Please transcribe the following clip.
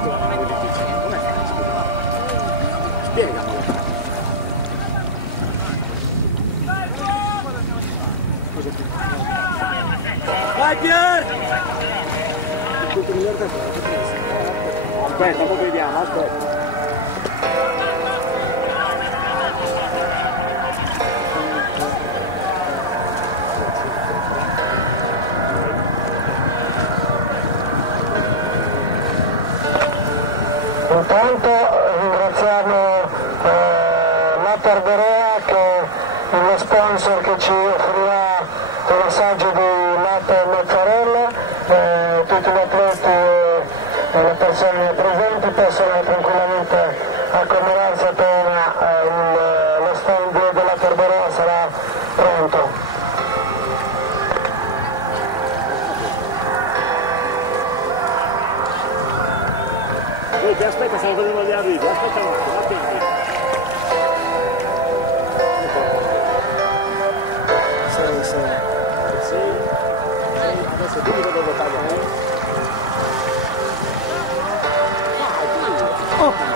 solito vanno in difficile, come fai? Spiegamelo. Cosa ti fa? Vai Pier! Tutto miglior da te. Aspetta, poi vediamo, aspetta. Intanto ringraziamo Materberea che è lo sponsor che ci offrirà il massaggio di latte e mozzarella. Tutti gli atleti e le persone presenti possono tranquillamente accommodarsi appena lo stand di Materberea sarà pronto. Ti aspetta, stiamo facendo gli arrivi, aspetta un attimo, attenti. Sì, adesso dimmi dove tagliare. Ah,